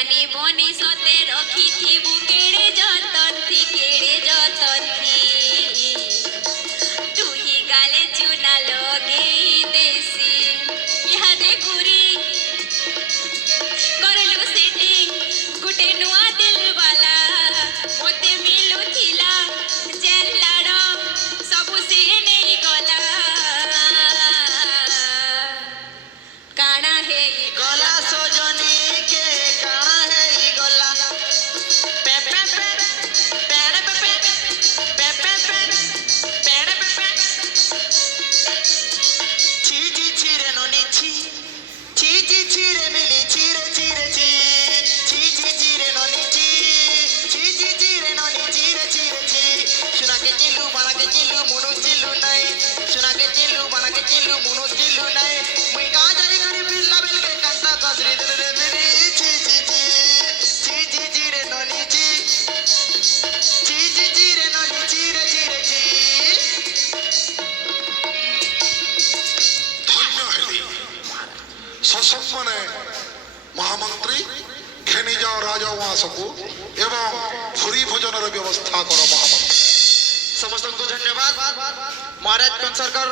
জানি বনি সতে রখিথিবু কেড়ে যতন থি কেড়ে যতন থি তুহি গালে চুনা লগেই দেশি ইহাদে ঘুরি করলু সেটিং গুটে নুয়া দিলওয়ালা মতে মিলুথিলা জেলাড় সবু সে নেই গলা কাଣା হেই गला सजनी के काना है ई गला पे पे पे पेड़ पे पे पे पे पे पेड़ पे पे ची ची ची रे नोनी ची ची रे मिली ची रे ची ची रे नोनी ची रे नोनी ची रे सुना के चिल्लू बना के चिल्लू मुनु चिल्लू नहीं सुना के चिल्लू बना के चिल्लू मुनु चिल्लू नहीं मुई का जाई करी पिल्ला बेल के कंता कसरी दे रे मेरी ची रे नोनी ची रे नोनी ची रे ধন্য হেলি সসম্মানে মহামন্ত্রী ঘেনি যাও রাজউয়াসকু এবং ভুরি ভোজনের ব্যবস্থা কর মহামন্ত্রী। समस्त को धन्यवाद महाराज कौन सरकार